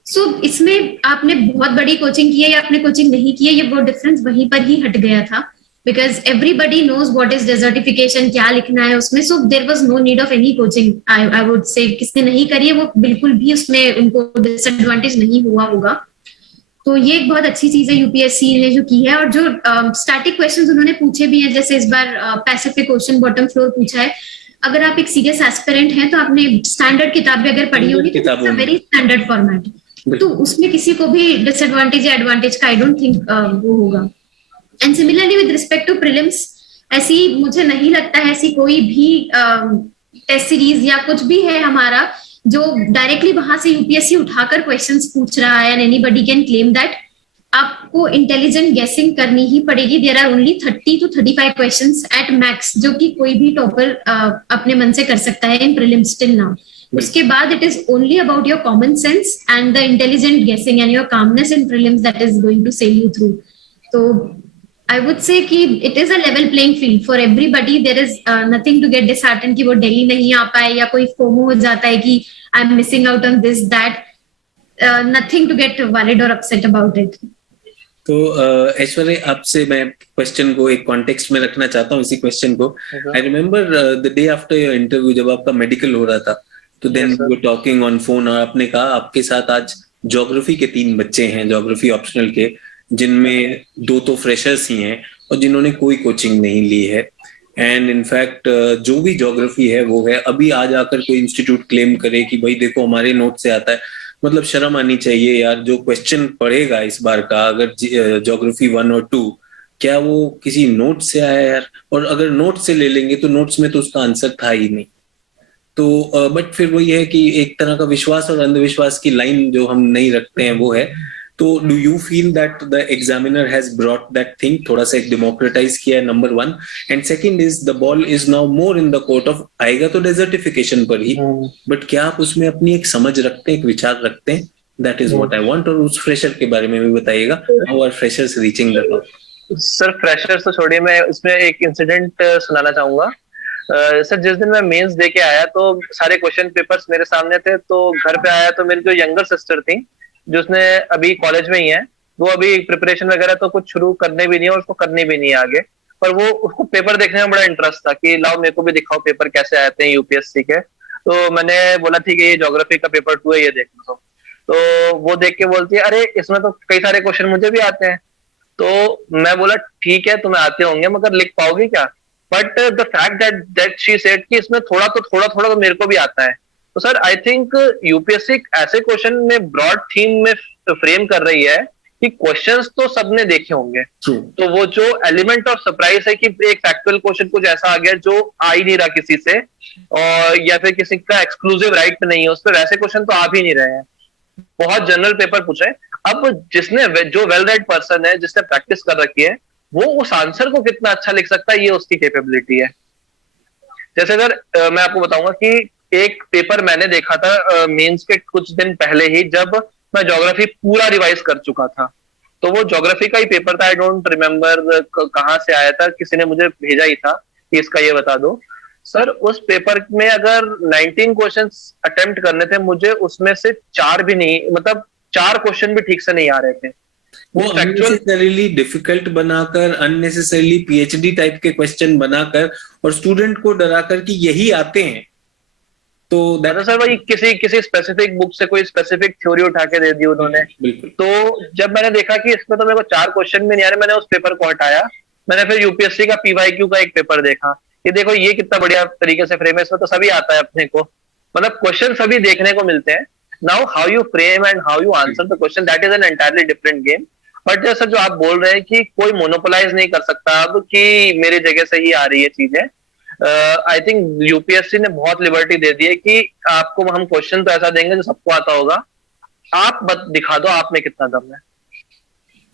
So इसमें आपने बहुत बड़ी कोचिंग की है या आपने कोचिंग नहीं की है, ये वो डिफरेंस वहीं पर ही हट गया था। because everybody knows what is desertification, क्या लिखना है उसमें, so there was no need of any coaching. I would say किसने नहीं करी है वो बिल्कुल भी उसमें उनको डिसएडवांटेज नहीं हुआ होगा. तो ये एक बहुत अच्छी चीज है यूपीएससी ने जो की है. और जो स्टैटिक क्वेश्चंस उन्होंने पूछे भी हैं, जैसे इस बार पैसिफिक ओशन बॉटम फ्लोर पूछा है. अगर आप एक सीरियस एस्पिरेंट हैं तो आपने स्टैंडर्ड किताबें अगर पढ़ी होगी तो वेरी स्टैंडर्ड फॉर्मेट, तो उसमें किसी को भी डिसएडवांटेज या एडवांटेज का आई डोंट थिंक वो होगा. And similarly with respect to prelims, ऐसी मुझे नहीं लगता है ऐसी कोई भी टेस्ट सीरीज या कुछ भी है हमारा जो डायरेक्टली वहां से यूपीएससी उठाकर क्वेश्चंस पूछ रहा है. And anybody can claim that. आपको इंटेलिजेंट गेसिंग करनी ही पड़ेगी. There are only 30 to 35 questions at max जो कि कोई भी टॉपर अपने मन से कर सकता है इन प्रीलिम्स टिल नाउ. उसके बाद it is only about your common sense and the intelligent guessing and your calmness in prelims that is going to sail you through. तो I would say कि it is a level playing field for everybody. There is nothing to get disheartened कि वो दिल्ली नहीं आ पाए या कोई FOMO हो जाता है कि I'm missing out on this that. Nothing to get worried or upset about it. तो ऐश्वर्य, आपसे मैं क्वेश्चन को एक कॉन्टेक्स्ट में रखना चाहता हूँ इसी क्वेश्चन को. I remember the day after your interview, जब आपका मेडिकल हो रहा था, तो then we were talking on phone और आपने कहा आपके साथ आज ज्योग्राफी के 3 बच्चे हैं, ज्योग्राफी ऑप्शनल के, जिनमें 2 तो फ्रेशर्स ही हैं और जिन्होंने कोई कोचिंग नहीं ली है. एंड इनफैक्ट जो भी ज्योग्राफी है वो है, अभी आज आकर कोई इंस्टीट्यूट क्लेम करे कि भाई देखो हमारे नोट से आता है, मतलब शर्म आनी चाहिए यार. जो क्वेश्चन पढ़ेगा इस बार का, अगर ज्योग्राफी 1 और 2, क्या वो किसी नोट से आया यार? और अगर नोट से ले लेंगे तो नोट्स में तो उसका आंसर था ही नहीं. तो बट फिर वही है कि एक तरह का विश्वास और अंधविश्वास की लाइन जो हम नहीं रखते हैं वो है. तो do you feel that the examiner has brought that thing, थोड़ा सा एक डेमोक्रेटाइज किया है, number 1. And second is the ball is now more in the court of, आएगा तो डेजर्टिफिकेशन पर ही, बट क्या आप उसमें अपनी एक समझ रखते हैं, एक विचार रखते हैं? That is what I want. और उस फ्रेशर के बारे में भी बताइएगा, how are freshers reaching the top? Sir freshers तो छोड़िए, मैं इसमें एक इंसिडेंट सुनाना चाहूंगा. सर जिस दिन मैं मेंस दे के आया तो सारे क्वेश्चन पेपर्स मेरे सामने थे. तो घर पे आया तो मेरी जो यंगर सिस्टर थी, जो उसने अभी कॉलेज में ही है, वो अभी प्रिपरेशन वगैरह तो कुछ शुरू करने भी नहीं है और उसको करनी भी नहीं है आगे, पर वो उसको पेपर देखने में बड़ा इंटरेस्ट था कि लाओ मेरे को भी दिखाओ पेपर कैसे आते हैं यूपीएससी के. तो मैंने बोला ठीक है, ये ज्योग्राफी का पेपर 2 है, ये देख लो. तो वो देख के बोलती है अरे इसमें तो कई सारे क्वेश्चन मुझे भी आते हैं. तो मैं बोला ठीक है तुम्हें आते होंगे मगर लिख पाओगे क्या? But the fact that she said कि इसमें थोड़ा तो मेरे को भी आता है. तो सर आई थिंक यूपीएससी ऐसे क्वेश्चन में ब्रॉड थीम में फ्रेम कर रही है कि क्वेश्चंस तो सबने देखे होंगे. तो वो जो एलिमेंट ऑफ सरप्राइज है कि एक फैक्चुअल क्वेश्चन कुछ ऐसा आ गया जो आ ही नहीं रहा किसी से, और या फिर किसी का एक्सक्लूसिव राइट नहीं है उस पर, वैसे क्वेश्चन तो आ भी नहीं रहे हैं. बहुत जनरल पेपर पूछे. अब जिसने जो वेल रेड पर्सन है, जिसने प्रैक्टिस कर रखी है, वो उस आंसर को कितना अच्छा लिख सकता है, ये उसकी कैपेबिलिटी है. जैसे अगर मैं आपको बताऊंगा कि एक पेपर मैंने देखा था मेंस के कुछ दिन पहले ही, जब मैं ज्योग्राफी पूरा रिवाइज कर चुका था. तो वो ज्योग्राफी का ही पेपर था, आई डोंट रिमेम्बर कहाँ से आया था, किसी ने मुझे भेजा ही था कि इसका ये बता दो. सर उस पेपर में अगर 19 क्वेश्चंस अटेम्प्ट करने थे, मुझे उसमें से 4 भी नहीं, मतलब 4 क्वेश्चन भी ठीक से नहीं आ रहे थे. वो अननेसेसरीली डिफिकल्ट बनाकर, अननेसेसरीली पीएचडी टाइप के क्वेश्चन बनाकर और स्टूडेंट को डराकर कि यही आते हैं. तो सर वही किसी स्पेसिफिक बुक से कोई स्पेसिफिक थ्योरी उठा के दे दी उन्होंने. तो जब मैंने देखा कि इसमें तो मेरे को 4 क्वेश्चन भी नहीं आ रहे, मैंने उस पेपर को हटाया. मैंने फिर यूपीएससी का पीवाईक्यू का एक पेपर देखा कि देखो ये कितना बढ़िया तरीके से फ्रेम है, इसमें तो सभी आता है अपने को, मतलब क्वेश्चन सभी देखने को मिलते हैं. Now how you frame and how you answer the question, that is an entirely different game. But जैसा जो आप बोल रहे हैं कि कोई मोनोपोलाइज नहीं कर सकता अब कि मेरे जगह से ही आ रही है चीजें. आई थिंक यूपीएससी ने बहुत लिबर्टी दे दी है कि आपको हम क्वेश्चन तो ऐसा देंगे जो सबको आता होगा, आप दिखा दो आप में कितना दम है.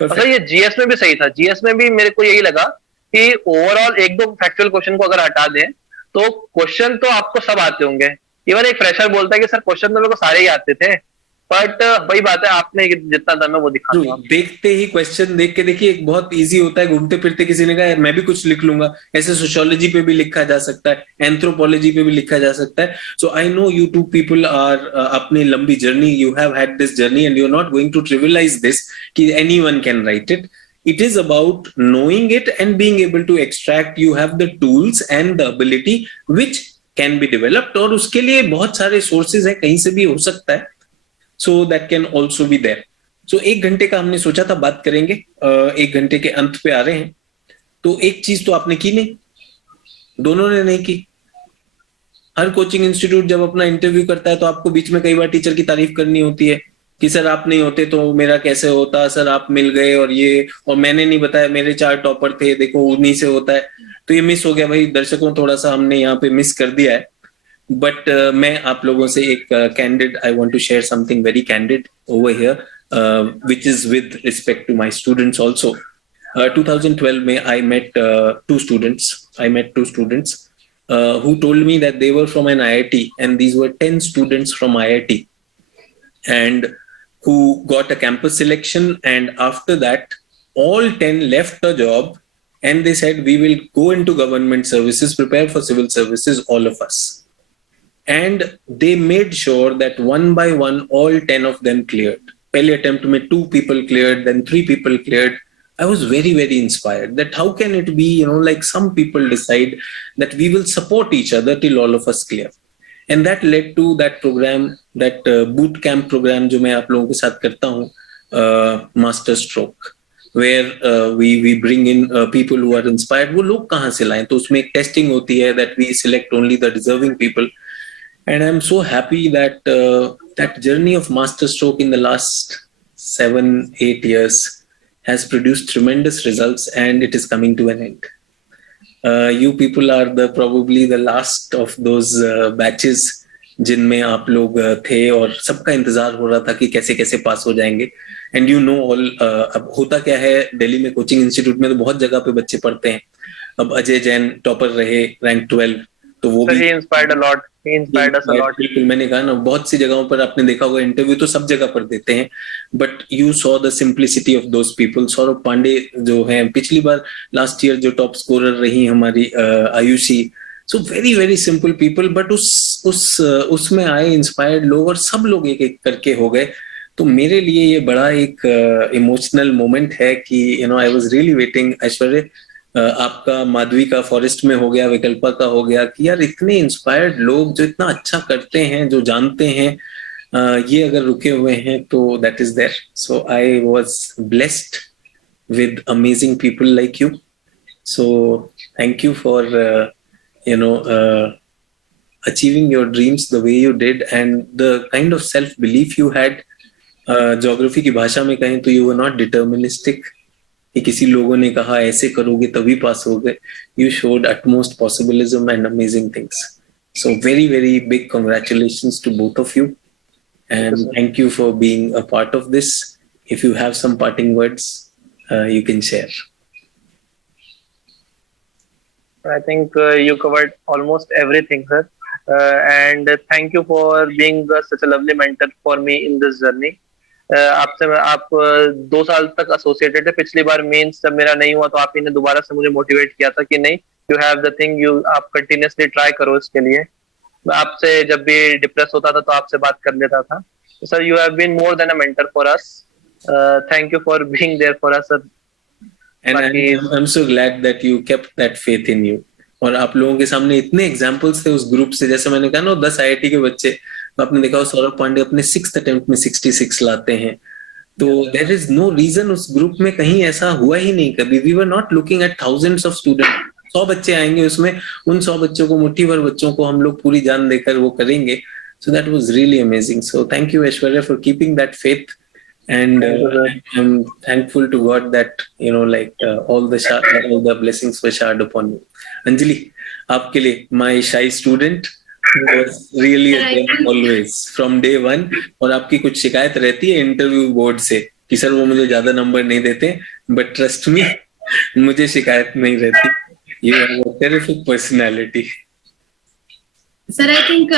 अच्छा ये जीएस में भी सही था. जीएस में भी मेरे को यही लगा कि ओवरऑल 1-2 फैक्चुअल क्वेश्चन को अगर हटा दें तो क्वेश्चन तो आपको सब आते होंगे. इवन एक फ्रेशर बोलता है कि सर क्वेश्चन तो मेरे को सारे ही आते थे, बट वही बात है, आपने जितना दम है वो दिखा दो. देखते ही क्वेश्चन देख के देखिए, एक बहुत इजी होता है, घूमते फिरते किसी ने कहा मैं भी कुछ लिख लूंगा, ऐसे सोशियोलॉजी पे भी लिखा जा सकता है, एंथ्रोपोलॉजी पे भी लिखा जा सकता है. So I know you two people are अपनी लंबी journey, you have had this journey and you are not going to trivialize this कि anyone can write it. It is about knowing it and being able to extract. You have the tools and the ability which can be developed, और उसके लिए बहुत सारे sources है, कहीं से भी हो सकता है. So that can also be there. So 1 घंटे का हमने सोचा था बात करेंगे, 1 घंटे के अंत पे आ रहे हैं. तो एक चीज तो आपने की नहीं, दोनों ने नहीं की. हर कोचिंग इंस्टीट्यूट जब अपना इंटरव्यू करता है तो आपको बीच में कई बार टीचर की तारीफ करनी होती है कि सर आप नहीं होते तो मेरा कैसे होता, सर आप मिल गए और ये, और मैंने नहीं बताया, मेरे 4 टॉपर थे, देखो उन्हीं से होता है. तो ये मिस हो गया भाई दर्शकों, थोड़ा सा हमने यहाँ पे मिस कर दिया है. बट मैं आप लोगों से एक candid, I want to share something very candid over here, which is with respect to my students also. 2012 में I met two students who told me that they were from an IIT, and these were 10 students from IIT, and who got a campus selection, and after that all 10 left a job and they said we will go into government services, prepare for civil services, all of us. And they made sure that one by one all 10 of them cleared. Pehle attempt mein 2 people cleared, then 3 people cleared. I was very, very inspired that how can it be, like some people decide that we will support each other till all of us clear. And that led to that program, that boot camp program जो मैं आप लोगों के साथ करता हूँ, Master Stroke, where we bring in people who are inspired. वो लोग कहाँ से लाएं? तो उसमें एक testing होती है that we select only the deserving people. And I'm so happy that that journey of Master Stroke in the last 7-8 years has produced tremendous results, and it is coming to an end. You people are probably the last of those batches जिनमें आप लोग थे और सबका इंतजार हो रहा था कि कैसे कैसे पास हो जाएंगे. And you know all, अब होता क्या है दिल्ली में कोचिंग इंस्टीट्यूट में तो बहुत जगह पे बच्चे पढ़ते हैं. अब अजय जैन टॉपर रहे, रैंक 12, तो वो भी inspired a lot. He inspired us a lot. बिल्कुल, मैंने कहा ना, बहुत सी जगहों पर आपने देखा होगा इंटरव्यू तो सब जगह पर देते हैं, but you saw the simplicity of those people. Saurabh Pandey जो हैं, पिछली बार लास्ट ईयर जो टॉप स्कोरर रही हमारी Ayushi, so very very simple people, but उसमें आए इंस्पायर्ड लोग और सब लोग एक एक करके हो गए. तो मेरे लिए ये बड़ा एक इमोशनल मोमेंट है कि आई वाज रियली वेटिंग. ऐश्वर्य, आपका माधवी का फॉरेस्ट में हो गया, विकल्पा का हो गया, कि यार इतने इंस्पायर्ड लोग जो इतना अच्छा करते हैं, जो जानते हैं, ये अगर रुके हुए हैं तो that is there. So I was blessed with amazing people like you. So thank you for achieving your dreams the way you did, and the kind of self belief you had. Geography की भाषा में कहें तो you were not deterministic कि किसी लोगों ने कहा ऐसे करोगे तभी पास होगे. You showed utmost possibilism and amazing things. So very, very big congratulations to both of you. And thank you for being a part of this. If you have some parting words, you can share. I think you covered almost everything, sir. And thank you for being such a lovely mentor for me in this journey. आप 2 साल तक associated है. पिछली बार mains जब मेरा नहीं हुआ तो आप ही ने दोबारा से मुझे मोटिवेट किया था कि नहीं, यू हैव द थिंग, आप कंटिन्यूअसली ट्राई करो इसके लिए. मैं आपसे जब भी डिप्रेस होता था तो आपसे बात कर लेता था. Sir, you have been more than a mentor for us. Thank you for being there for us, sir. And I'm so glad that you kept that faith in you. और आप लोगों के सामने इतने एग्जाम्पल्स थे उस ग्रुप से, जैसे मैंने कहा ना 10 IIT के बच्चे, आपने देखा सौरभ पांडे अपने 6th अटेम्प्ट में 66 लाते हैं. तो देयर इज नो रीजन, उस ग्रुप में कहीं ऐसा हुआ ही नहीं कभी. We were not looking at thousands of student. 100 बच्चे आएंगे उसमें, उन 100 बच्चों को, मुट्ठी भर बच्चों को हम लोग पूरी जान देकर वो करेंगे. So that was really amazing. So thank you Aishwarya for keeping that faith. And I'm thankful to God that all the blessings were showered upon you. Anjali, आपके लिए my shy student was really a gem always from day one. और आपकी कुछ शिकायत रहती है interview board से कि सर वो मुझे ज्यादा नंबर नहीं देते, but trust me, मुझे शिकायत नहीं रहती. You have a terrific personality. Sir, I think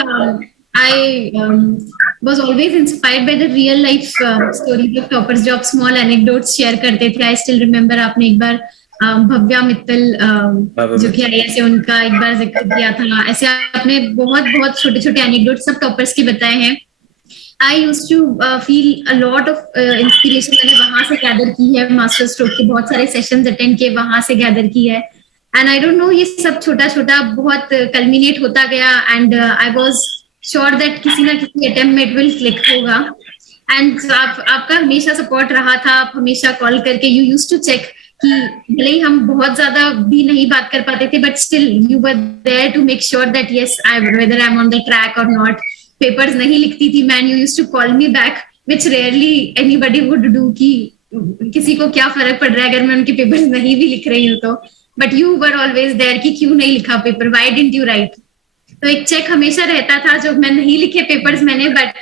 I was always inspired by the real life stories of toppers जो आप small anecdotes share करते थे. I still remember आपने एक बार भव्या मित्तल जो कि IIS है, उनका एक बार जिक्र किया था. ऐसे आपने बहुत बहुत छोटे छोटे anecdotes सब toppers के बताए हैं. I used to feel a lot of inspiration मैंने वहां से गैदर की है, मास्टर स्ट्रोक के बहुत सारे सेशंस अटेंड किए, वहां से गैदर की है. एंड आई डोंट नो, ये सब छोटा छोटा बहुत कल्मिनेट होता गया. And I was sure that किसी ना किसी अटेम्प्ट में इट विल क्लिक होगा. एंड आपका हमेशा सपोर्ट रहा था. आप हमेशा कॉल करके यू यूज्ड टू चेक कि भले ही हम बहुत ज्यादा भी नहीं बात कर पाते थे, but still you were there to make sure that yes whether I am on the track और नॉट. पेपर्स नहीं लिखती थी man, you used to call me back, which rarely anybody would do, कि किसी को क्या फर्क पड़ रहा है अगर मैं उनके पेपर्स नहीं भी लिख रही हूँ तो. But you were always there कि क्यों नहीं लिखा paper, why didn't you write. तो एक चेक हमेशा रहता था. जो मैं नहीं लिखे पेपर्स मैंने, बट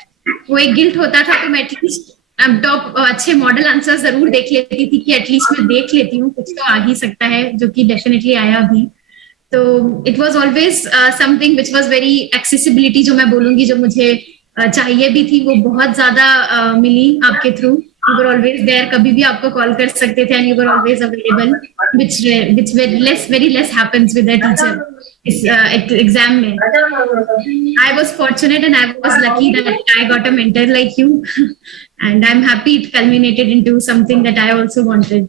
वो एक गिल्ट होता था. तो मैं एटलीस्ट टॉप अच्छे मॉडल आंसर जरूर देख लेती थी कि एटलीस्ट मैं देख लेती हूँ, कुछ तो आ ही सकता है, जो कि डेफिनेटली आया भी. तो it was always something which was very accessibility, जो मैं बोलूंगी जो मुझे चाहिए भी थी, वो बहुत ज्यादा मिली आपके through. You were always there, कभी भी आपको कॉल कर सकते थे, and you were always available, which very less happens with a teacher इस एग्जाम में. I was fortunate and I was lucky that I got a mentor like you, and I'm happy it culminated into something that I also wanted.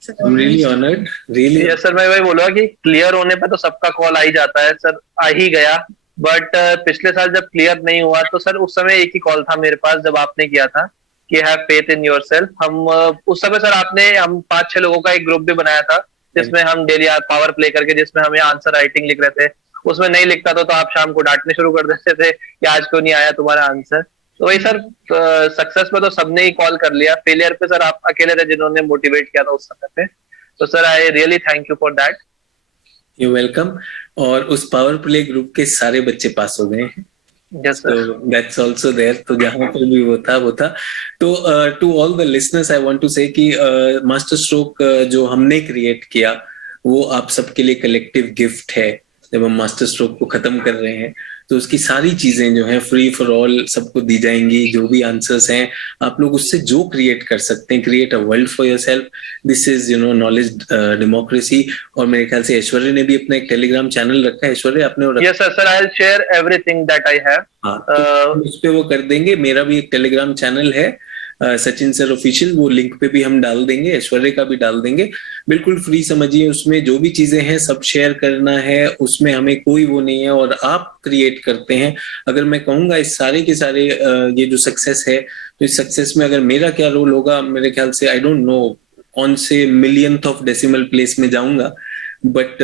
So, I'm really honored, really. Yes sir, मैं वही बोलूँगा कि clear होने पे तो सबका call आ ही जाता है सर, आ ही गया. बट पिछले साल जब क्लियर नहीं हुआ तो सर उस समय एक ही कॉल था मेरे पास जब आपने किया था कि हैव फेथ इन योरसेल्फ. हम उस समय सर हम 5-6 लोगों का एक ग्रुप भी बनाया था जिसमें हम डेली पावर प्ले करके, जिसमें हमें आंसर राइटिंग लिख रहे थे. उसमें नहीं लिखता था तो आप शाम को डांटने शुरू कर देते थे कि आज क्यों नहीं आया तुम्हारा आंसर. तो वही सर, सक्सेस पे तो सबने ही कॉल कर लिया, फेलियर पे सर आप अकेले थे जिन्होंने मोटिवेट किया था उस समय पे. तो sir I really thank you for that. You welcome. और उस पावर प्ले ग्रुप के सारे बच्चे पास हो गए हैं. Yes, sir. So that's also there. तो जहाँ पर भी वो था. तो to all the listeners I want to say कि मास्टर स्ट्रोक जो हमने क्रिएट किया वो आप सबके लिए कलेक्टिव गिफ्ट है. जब हम मास्टर स्ट्रोक को खत्म कर रहे हैं तो उसकी सारी चीजें जो हैं फ्री फॉर ऑल सबको दी जाएंगी. जो भी आंसर्स हैं आप लोग उससे जो क्रिएट कर सकते हैं, create a world for yourself. This is knowledge democracy. और मेरे ख्याल से ऐश्वर्या ने भी अपना एक टेलीग्राम चैनल रखा है. ऐश्वर्या आपने रखा? Yes sir, I will share everything that I have. हाँ, तो उस पे वो कर देंगे. मेरा भी एक टेलीग्राम चैनल है, सचिन सर ऑफिशियल, वो लिंक पे भी हम डाल देंगे, ऐश्वर्या का भी डाल देंगे. बिल्कुल फ्री समझिए. उसमें जो भी चीजें हैं सब शेयर करना है, उसमें हमें कोई वो नहीं है. और आप क्रिएट करते हैं. अगर मैं कहूंगा इस सारे के सारे ये जो सक्सेस है, तो इस सक्सेस में अगर मेरा क्या रोल होगा, मेरे ख्याल से आई डोंट नो कौन से मिलियंथ ऑफ डेसिमल प्लेस में जाऊंगा, but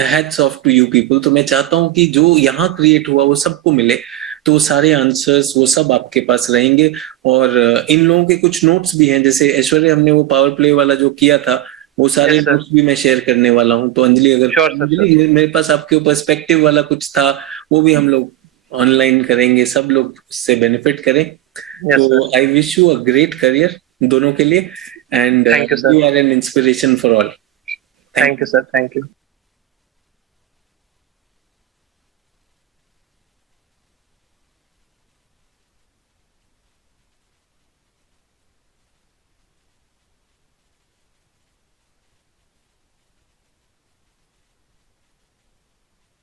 hats off to you people. तो मैं चाहता हूं कि जो यहाँ क्रिएट हुआ वो सबको मिले. तो सारे आंसर्स वो सब आपके पास रहेंगे. और इन लोगों के कुछ नोट्स भी हैं, जैसे ऐश्वर्या हमने वो पावर प्ले वाला जो किया था वो सारे नोट्स भी मैं शेयर करने वाला हूँ. तो अंजलि, अगर अंजलि मेरे पास आपके पर्सपेक्टिव वाला कुछ था वो भी हम लोग ऑनलाइन करेंगे, सब लोग उससे बेनिफिट करें. तो I wish you a great career दोनों के लिए, and you are an inspiration for all. Thank you sir, thank you.